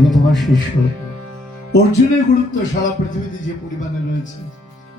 আমি তোমার শিষ্য। অর্জুনের গুরুত্ব সারা পৃথিবীতে যে পরিমাণে রয়েছে,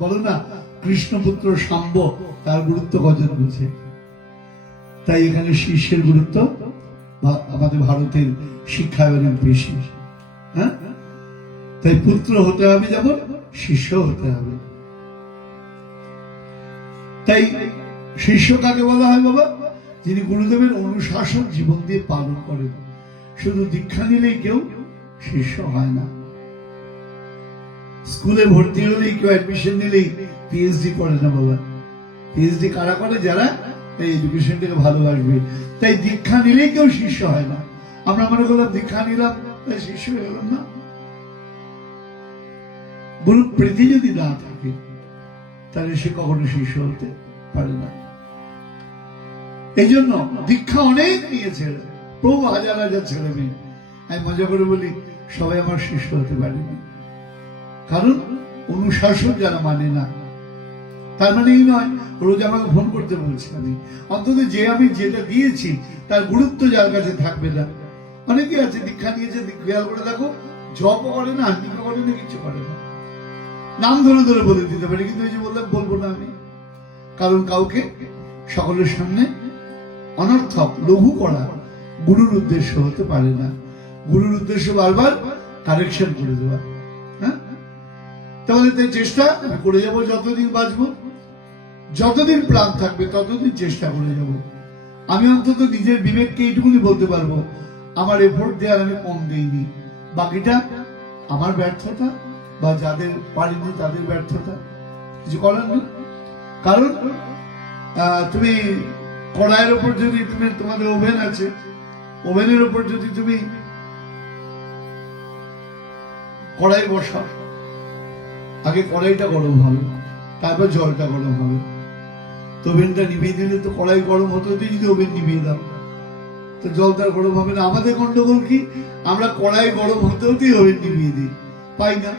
বলো না কৃষ্ণপুত্র শাম্ব তার গুরুত্ব কজন বুঝে? তাই এখানে শিষ্যের গুরুত্ব আমাদের ভারতের শিক্ষায় অনেক বেশি। হ্যাঁ, তাই পুত্র হতে হবে যেমন শিষ্য হতে হবে। তাই শিষ্য কাকে বলা হয় বাবা? যিনি গুরুদেবের অনুশাসন জীবন দিয়ে পালন করেন। শুধু দীক্ষা নিলেই কেউ শিষ্য হয় না। স্কুলে ভর্তি হলেই কেউ অ্যাডমিশন নিলেই পিএইচডি করে না বাবা। পিএইচডি কারা করে? যারা এই এডুকেশনটাকে ভালোবাসবে। তাই দীক্ষা নিলেই কেউ শিষ্য হয় না। আমরা মনে করলাম দীক্ষা নিলাম তাই শিষ্য হয়ে গেলাম না। গুরু প্রীতি যদি না থাকে তাহলে সে কখনো শিষ্য হতে পারে না। এই জন্য দীক্ষা অনেক নিয়েছে প্রভু, হাজার হাজার ছেলে মেয়ে। আমি মজা করে বলি সবাই আমার শিষ্য হতে পারেনি, কারণ অনুশাসন যারা মানে না। তার মানে এই নয় রোজ আমাকে ফোন করতে বলছি, আমি অন্তত যে আমি যেটা দিয়েছি তার গুরুত্ব যার কাছে থাকবে না। অনেকে আছে দীক্ষা নিয়েছে, খেয়াল করে দেখো, জপ করে না, দীক্ষা করে না, কিছু করে না, নাম ধরে ধরে বলে দিতে পারে, কিন্তু এই যে বললাম বলবো না আমি, কারণ কাউকে সকলের সামনে অনর্থক লঘু করা গুরুর উদ্দেশ্য হতে পারে না। গুরুর উদ্দেশ্য বারবার কারেকশন করে দেওয়া। হ্যাঁ, তাহলে তাই চেষ্টা করে যাব, যতদিন বাঁচবো, যতদিন প্রাণ থাকবে ততদিন চেষ্টা করে যাব। আমি অন্তত নিজের বিবেককে এইটুকুনি বলতে পারবো, আমার এফোর্ট দেওয়ার আমি কম দেইনি, বাকিটা আমার ব্যর্থতা বা যাদের পারিনি তাদের ব্যর্থতা, কিছু করার নেই। কারণ তুমি কড়াইয়ের উপর যদি তুমি, তোমাদের ওভেন আছে, ওভেনের উপর যদি তুমি কড়াই বসাও, আগে কড়াইটা গরম হবে, তারপর জলটা গরম হবে। তো ওভেনটা নিভিয়ে দিলে তো কড়াই গরম হতে হতে যদি ওভেন নিভিয়ে দাও তো জলটা গরম হবে না। আমাদের গন্ডগোল কি, আমরা কড়াই গরম হতে হতেই ওভেন নিভিয়ে দিই, পাই না।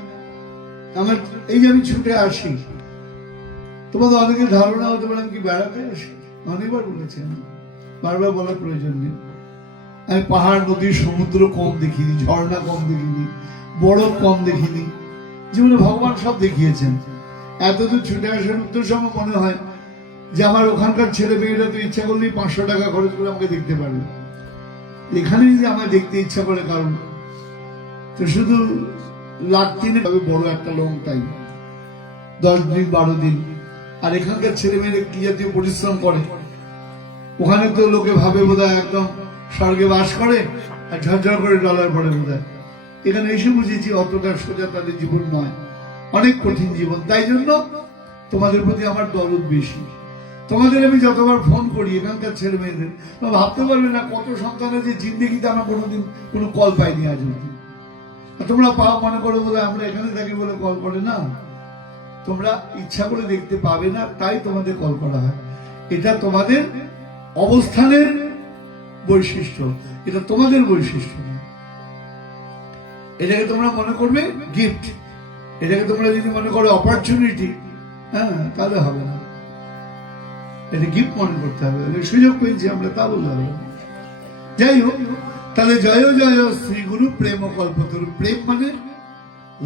আমার এই যে আমি ছুটে আসি, তোমাদের অনেকের ধারণা হতে পারে আমি কি বেড়াতে আসি, অনেকবার বলেছেন, বারবার বলার প্রয়োজন নেই। আমি পাহাড়, নদী, সমুদ্র কম দেখিনি, ঝর্ণা কম দেখিনি, বরফ কম দেখিনি, জীবনে ভগবান সব দেখিয়েছেন। এতদূর ছুটে আসার উদ্দেশ্য আমার মনে হয় যে আমার ওখানকার ছেলে মেয়েরা তো ইচ্ছা করলেই 500 টাকা খরচ করে আমাকে দেখতে পারবে। এখানেই যে আমায় দেখতে ইচ্ছা করে কারণ তো শুধু লাখ-তিনে বড় একটা লং টাইম, 10 দিন 12 দিন। আর এখানকার ছেলে মেয়েরা কি জাতীয় পরিশ্রম করে, ওখানে তো লোকে ভাবে বোধহয় একদম স্বর্গে বাস করে আর ঝরঝর করে ডলার পড়ে বোধহয়। এখানে এসে বুঝেছি অতটা সোজা তাদের জীবন নয়, অনেক কঠিন জীবন। তাই জন্য তোমাদের প্রতি আমার দরদ বেশি। তোমাদের আমি যতবার ফোন করি এখানকার ছেলে মেয়েদের, ভাবতে পারবে না কত সন্তানের যে জিন্দেগিতে আমরা কোনোদিন কোনো কল পাইনি আজ অব্দি। তোমরা পাও মনে করো বলে আমরা এখানে থাকি বলে কল করে না, তোমরা ইচ্ছা করে দেখতে পাবে না, তাই তোমাদের কল করা হয়। এটা তোমাদের অবস্থানের বৈশিষ্ট্য, এটা তোমাদের বৈশিষ্ট্য। এটাকে তোমরা মনে করবে গিফট, এটাকে তোমরা যদি মনে করো অপরচুনিটি, হ্যাঁ, তাহলে হবে না। এটা গিফট মনে করতে হবে, সুযোগ পেয়েছি আমরা, তা বলতে হবে। যাই হোক, তাহলে জয় জয় শ্রী গুরু প্রেম কল্পতরু। প্রেম মানে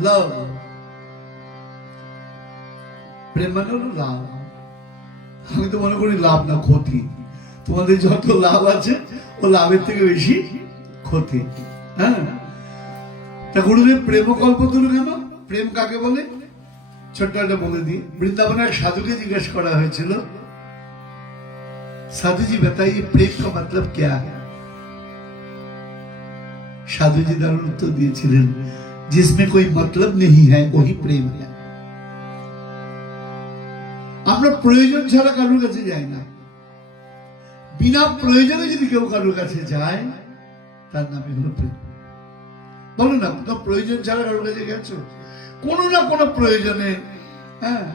লাভ, প্রেম মানে হলো লাভ। আমি তো মনে করি লাভ না ক্ষতি। তোমাদের যত লাভ আছে ও লাভের থেকে বেশি ক্ষতি। হ্যাঁ, তা গুরুদেব প্রেম কল্পতরু কেন? প্রেম কাকে বলে ছোট্ট একটা বলে দিই। বৃন্দাবনের সাধুকে জিজ্ঞেস করা হয়েছিল, साधु जी बताइए प्रेम का मतलब क्या है? साधु जी दारुण उत्तर दिएছিলেন, जिसमें कोई मतलब नहीं है वही प्रेम है। আমরা প্রয়োজন ছাড়া কারোর কাছে যাই না, বিনা প্রয়োজনে যদি কেউ কারোর কাছে যায় তার নামই হলো প্রেম। বলো না, তো প্রয়োজন ছাড়া কারোর কাছে গেছো? কোনো না কোনো প্রয়োজনে, হ্যাঁ,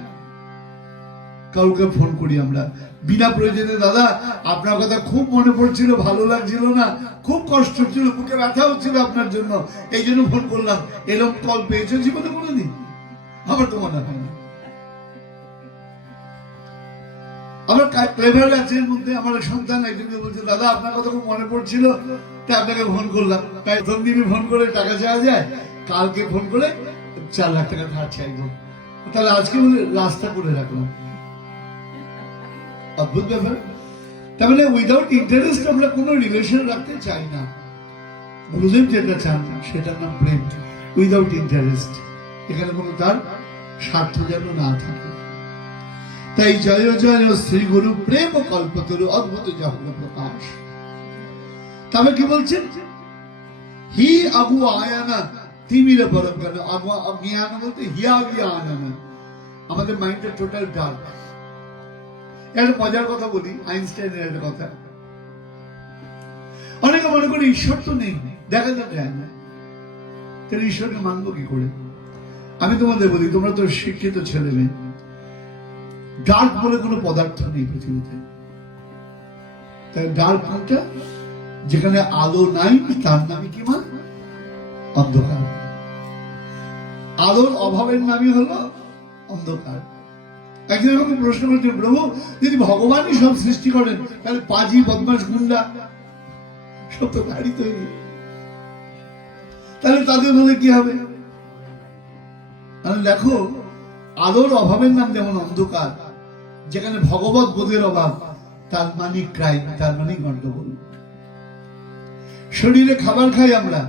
কাউকে ফোন করি আমরা বিনা প্রয়োজনে, দাদা আপনার কথা খুব মনে পড়ছিল, ভালো লাগছিল না, খুব কষ্ট হচ্ছিল, বুকে ব্যথা হচ্ছিল আপনার জন্য, এই জন্য ফোন করলাম। এরকম কল পেয়েছো জীবনে কোনোদিন? আমার তো মনে হয় না। আবার ক্লেভার আছে এর মধ্যে। আমার এক সন্তান একজনকে বলছে, দাদা আপনার কথা খুব মনে পড়ছিল, তাই আপনাকে ফোন করলাম। তাই প্রথম দিনই ফোন করে টাকা চাওয়া যায়, কালকে ফোন করে 4 লাখ টাকা ধার চাইবো, তাহলে আজকে বলে রাস্তা করে রাখলাম। অদ্ভুত ব্যাপার। তার মানে উইদাউট ইন্টারেস্ট আমরা কোনো রিলেশন রাখতে চাই না। গুরুদেব যেটা চান সেটার নাম প্রেম, উইদাউট ইন্টারেস্ট। এখানে কোনো তার স্বার্থ যেন না থাকে। তাই জয় জয় শ্রী গুরু প্রেম কল্পতরু অদ্ভুত জহর প্রকাশ। তবে কি বলছেন, হি আগু আয়ানা তিমিরে পরম কেন আগু জ্ঞান বলতে হিয়া গিয়া আনানা। আমাদের মাইন্ডটা টোটাল ডার্ক। একটা মজার কথা বলি, আইনস্টাইনের একটা কথা। অনেকে মনে করে ঈশ্বর তো নেই, দেখা যায় না, তাহলে ঈশ্বরকে মানবো কি করে? আমি তোমাদের বলি, তোমরা তো শিক্ষিত ছেলে মেয়ে, ডার্ক বলে কোনো পদার্থ নেই পৃথিবীতে। তাই ডার্ক কোনটা? যেখানে আলো নাই, তার নামই কি মা? অন্ধকার। আলোর অভাবের নামই হলো অন্ধকার। একজন আমাকে প্রশ্ন করছেন, প্রভু যদি ভগবানই সব সৃষ্টি করেন, তাহলে পাজি বদমাস গুন্ডা সব তো গাড়ি তৈরি, তাহলে তাদের মধ্যে কি হবে? দেখো, আলোর অভাবের নাম যেমন অন্ধকার, যেখানে ভগবত বোধের অভাব, তার মানে ক্রাইম, তার মানে গন্ডগোল। শরীরে খাবার খাই আমরা,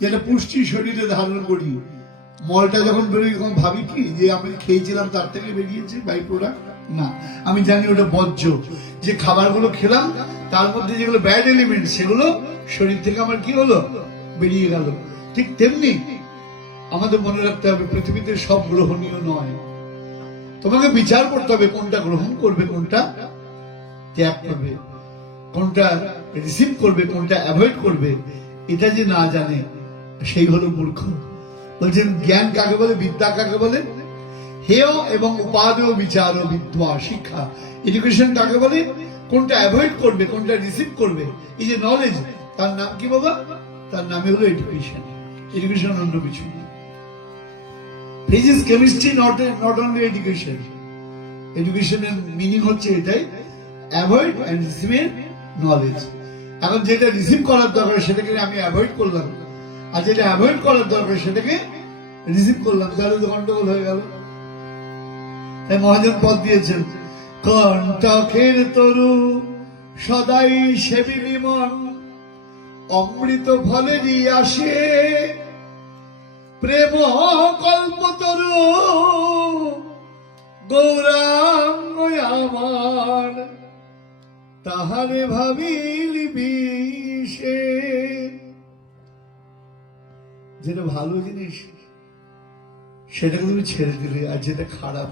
যেটা পুষ্টি শরীরে ধারণ করি, মলটা যখন বেরোই তখন ভাবি কি যে আমি খেয়েছিলাম তার থেকে বেরিয়েছে বাই প্রোডাক্ট? না, আমি জানি ওটা বর্জ্য। যে খাবারগুলো খেলাম তার মধ্যে যেগুলো ব্যাড এলিমেন্ট, সেগুলো শরীর থেকে আমার কি হলো? বেরিয়ে গেল। ঠিক তেমনি আমাদের মনে রাখতে হবে, পৃথিবীতে সব গ্রহণীয় নয়। তোমাকে বিচার করতে হবে কোনটা গ্রহণ করবে, কোনটা ত্যাগ করবে, কোনটা রিসিভ করবে, কোনটা অ্যাভয়েড করবে। এটা যে না জানে সেই হলো মূর্খ। বলছেন জ্ঞান কাকে বলে, বিদ্যা কাকে বলে? হেয় এবং উপাদেয় বিচার বিদ্যা শিক্ষা। এডুকেশন কাকে বলে? কোনটা অ্যাভয়েড করবে, কোনটা রিসিভ করবে, এই যে নলেজ, তার নাম কি বাবা? তার নামে হলো এডুকেশন। এডুকেশন অন্য কিছু না। Physics chemistry not only education. এডুকেশনের মিনিং হচ্ছে এটাই, অ্যাভয়েড এন্ড রিসিভ নলেজ। এখন যেটা রিসিভ করার দরকার সেটাকে আমি অ্যাভয়েড করলাম, আর যেটা অ্যাভয়েড করার দরকার সেটাকে রিসিভ করলাম, তাহলে তো গন্ডগোল হয়ে গেল। তাই মহাজন পদ দিয়েছেন, কণ্টকের তরু সদাই সেবিনী মন, অমৃত ফলেরই আসে প্রেম কল্পতরু গৌরাঙ্গ আমার, তাহারে ভাবিলি বিষে। যেটা ভালো জিনিস সেটাকে তুমি ছেড়ে দিলে, আর যেটা খারাপ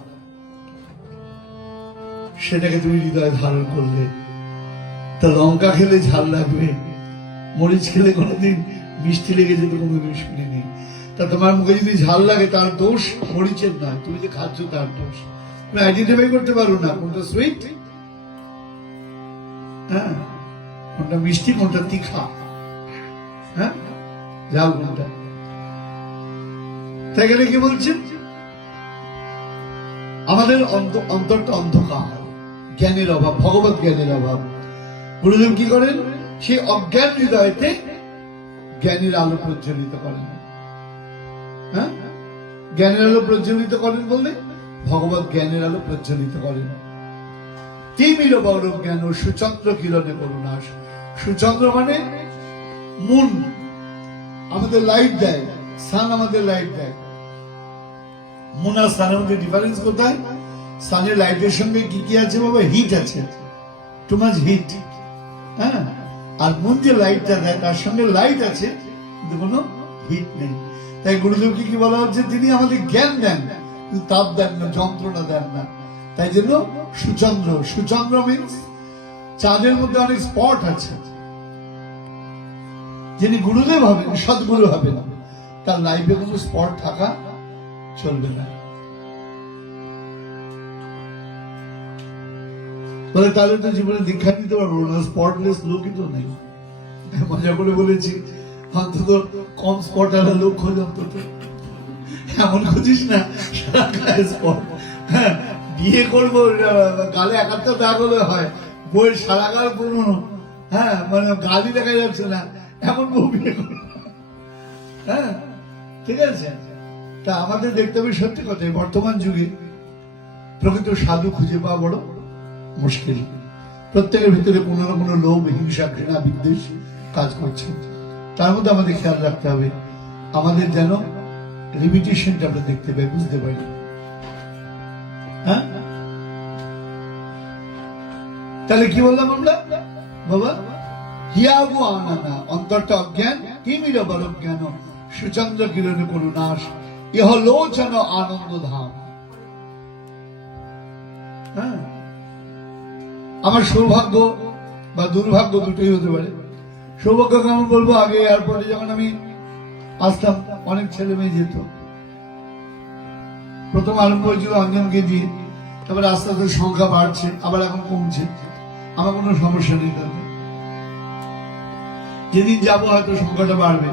সেটাকে তুমি হৃদয়ে ধারণ করলে। তা লঙ্কা খেলে ঝাল লাগবে, মরিচ খেলে কোনোদিন মিষ্টি লেগে যেতে কোনোদিন শুনিনি। তা তোমার মুখে যদি ঝাল লাগে, তার দোষ মরিচের না, তুমি যে খাচ্ছ তার দোষ। তুমি আইডেন্টিফাই করতে পারো না কোনটা সুইট, হ্যাঁ, কোনটা মিষ্টি, কোনটা তীখা, হ্যাঁ, ঝাল কোনটা। তাই গেলে কি বলছেন, আমাদের অন্তরটা অন্ধকার, জ্ঞানের অভাব, ভগবত জ্ঞানের অভাব। গুরুদেব কি করেন? সেই অজ্ঞান হৃদয়তে জ্ঞানের আলো প্রজ্বলিত করেন। হ্যাঁ, জ্ঞানের আলো প্রজ্বলিত করেন বললে ভগবত জ্ঞানের আলো প্রজ্বলিত করেন। তিমির গৌরব জ্ঞান সুচন্দ্র কিরণে করুণাস। সুচন্দ্র মানে মুন, আমাদের লাইট দেয়, সান আমাদের লাইট দেয়। মুন আর সানের মধ্যে ডিফারেন্স কোথায়? সানের লাইটের সঙ্গে কি কি আছে বাবা? হিট আছে, টু মাচ হিট। হ্যাঁ, আর মুন যে লাইটটা দেয় তার সঙ্গে লাইট আছে কিন্তু কোনো হিট নেই। তাই গুরুদেবকে কি বলা হচ্ছে? তিনি আমাদের জ্ঞান দেন, কিন্তু তাপ দেন না, যন্ত্রণা দেন না। তাই জন্য সুচন্দ্র। সুচন্দ্র মিন্স চাঁদের মধ্যে অনেক স্পট আছে। যিনি গুরুদেব হবেন, সদ্গুরু হবেন, তার লাইফে কোনো স্পট থাকা চলবে না। বলে তাহলে তো জীবনে দীক্ষা দিতে পারবো না, স্পটলেস লোকই তো নেই। মজা করে বলেছি, অন্তত কম স্পট আর লোক খোঁজ, অন্তত এমন খুঁজিস না সারা গায়ে স্পট। হ্যাঁ, বিয়ে করবো গালে একাত্তর দাগ হলে হয়, বইয়ের সারা গাল পুরনো, হ্যাঁ মানে গালই দেখা যাচ্ছে না, এমন বউ বিয়ে করবো। হ্যাঁ ঠিক আছে। তা আমাদের দেখতে হবে সত্যি কথা, বর্তমান যুগে প্রকৃত সাধু খুঁজে পাওয়া বড় মুশকিল। প্রত্যেকের ভিতরে কোনো না কোনো লোভ, হিংসা, ঘৃণা, বিদ্বেষ কাজ করছে। তার মধ্যে আমাদের খেয়াল রাখতে হবে আমাদের যেন লিমিটেশনটা আমরা দেখতে পাই, বুঝতে পারি। হ্যাঁ তাহলে কি বললাম আমরা বাবা? হিয়াগু আনানা, অন্তরটা অজ্ঞান, তিমির বল জ্ঞান, সুচন্দ্র কিরণে কোনো নাশ, ইহ লোচন আনন্দ ধাম। হ্যাঁ আমার সৌভাগ্য বা দুর্ভাগ্য দুটোই হতে পারে। সৌভাগ্য কেমন বলবো, আগে এয়ারপোর্টে যখন আমি আসতাম অনেক ছেলে মেয়ে যেত। প্রথম আরম্ভ হয়েছিল অঞ্জনকে দিয়ে, তারপরে আস্তে আস্তে সংখ্যা বাড়ছে, আবার এখন কমছে। আমার কোনো সমস্যা নেই তাতে। যেদিন যাবো হয়তো সংখ্যাটা বাড়বে,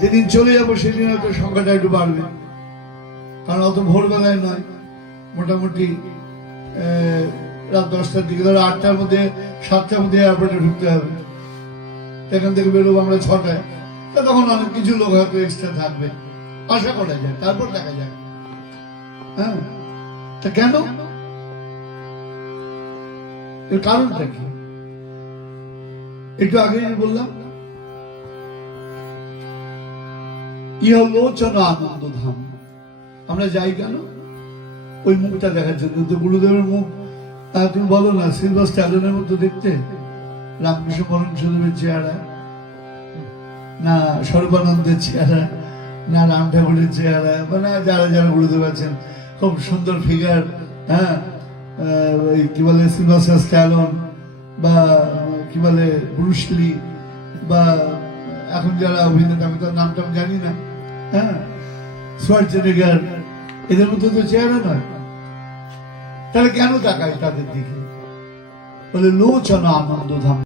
যেদিন চলে যাবো সেদিন হয়তো সংখ্যাটা একটু বাড়বে। কারণ অত ভোরবেলায় নয়, মোটামুটি রাত 10টার দিকে, ধরো 8টার মধ্যে 7টার মধ্যে এয়ারপোর্টে ঢুকতে হবে। এখান থেকে বেরোবো আমরা 6টায়, তা তখন অনেক কিছু লোক হয়তো এক্সট্রা থাকবে, আশা করা যায়, তারপর দেখা যায়। হ্যাঁ তা কেন, এর কারণটা কি? একটু আগে বললাম ইহ লোচন আনন্দ ধাম। আমরা যাই কেন? ওই মুখটা দেখার জন্য। তো গুরুদেবের মুখ তুমি বলো না সিলভার স্ট্যালোনের মতো দেখতে, রামকৃষ্ণ পরমহংসদেবের চেহারা, না সর্বানন্দের চেহারা, না রাম ঠাকুরের চেহারা, মানে যারা যারা গুরুদেব আছেন খুব সুন্দর ফিগার। হ্যাঁ কি বলে সিলভার স্ট্যালোন, বা কি বলে ব্রুস লি, বা এখন যারা অভিনেতা, আমি তার নামটা জানি না, হ্যাঁ সোয়ার্জনেগার, এদের মধ্যে তো চেহারা নয়। তাহলে কেন তাকাই তাদের দিকে? বলে লোচন আনন্দ ধাম।